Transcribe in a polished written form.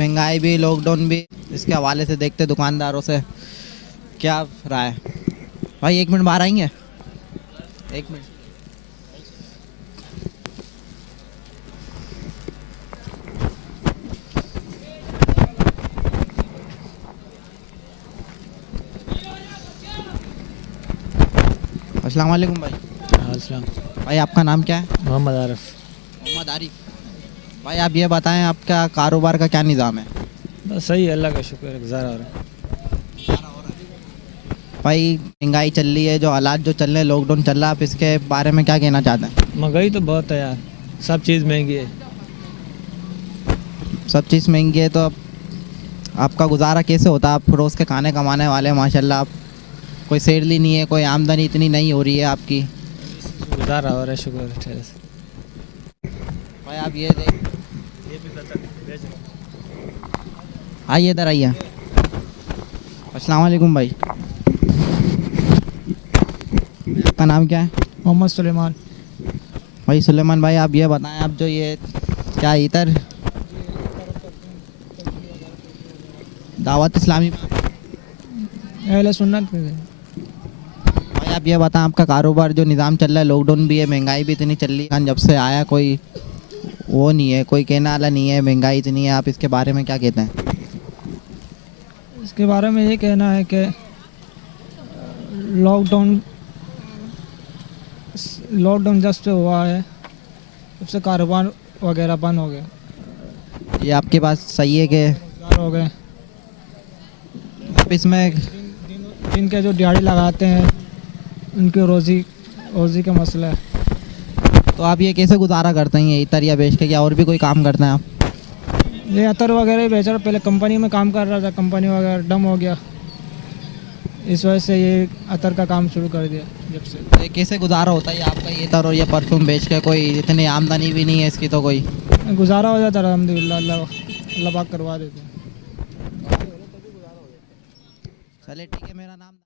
महंगाई भी, लॉकडाउन भी, इसके हवाले से देखते दुकानदारों से क्या राय है। भाई 1 मिनट बाहर आएंगे, 1 मिनट। अस्सलाम वालेकुम भाई। अस्सलाम। भाई आपका नाम क्या है? मोहम्मद आरिफ। मोहम्मद आरिफ। भाई आप ये बताएं आपका कारोबार का क्या निज़ाम है? बस सही है, अल्लाह का शुक्र है, गुजारा हो रहा है। भाई महंगाई चल रही है, जो हालात जो चल रहे हैं, लॉकडाउन चल रहा है, आप इसके बारे में क्या कहना चाहते हैं? महंगाई तो बहुत है यार, सब चीज़ महंगी है। सब चीज़ महंगी है, तो अब आपका गुजारा कैसे होता है? आप रोज़ के खाने कमाने वाले हैं माशाल्लाह, आप कोई सैलरी नहीं है, कोई आमदनी इतनी नहीं हो रही है आपकी। गुजारा हो रहा है, शुक्र है ठहरे से। भाई आप ये देख, आइए इधर आइए। अस्सलाम वालेकुम भाई। आपका नाम क्या है? मोहम्मद सुलेमान। भाई सुलेमान भाई, आप ये बताएं, आप जो ये क्या इधर दावत इस्लामी अहले सुन्नत में भाई, आप ये बताएं आपका कारोबार जो निज़ाम चल रहा है, लॉकडाउन भी है, महंगाई भी इतनी चल रही है, जब से आया कोई वो नहीं है, कोई कहने वाला नहीं है, महंगाई इतनी है, आप इसके बारे में क्या कहते हैं? इसके बारे में ये कहना है कि लॉकडाउन जब से हुआ है तब से कारोबार वगैरह बंद हो गया। ये आपके पास सही है कि हो गए। आप इसमें जिनके जो दिहाड़ी लगाते हैं उनकी रोज़ी का मसला है। तो आप ये कैसे गुजारा करते हैं, ये इतर या बेच के, क्या और भी कोई काम करते हैं आप? ये अतर वगैरह ही बेच रहा, पहले कंपनी में काम कर रहा था, कंपनी वगैरह डम हो गया, इस वजह से ये अतर का काम शुरू कर दिया जब से। तो ये कैसे गुजारा होता है आपका, ये इतर और ये परफ्यूम बेच के? कोई इतनी आमदनी भी नहीं है इसकी, तो कोई गुजारा हो जाता है अल्हम्दुलिल्लाह, अल्लाह पाक करवा देते हैं। चले ठीक है, मेरा नाम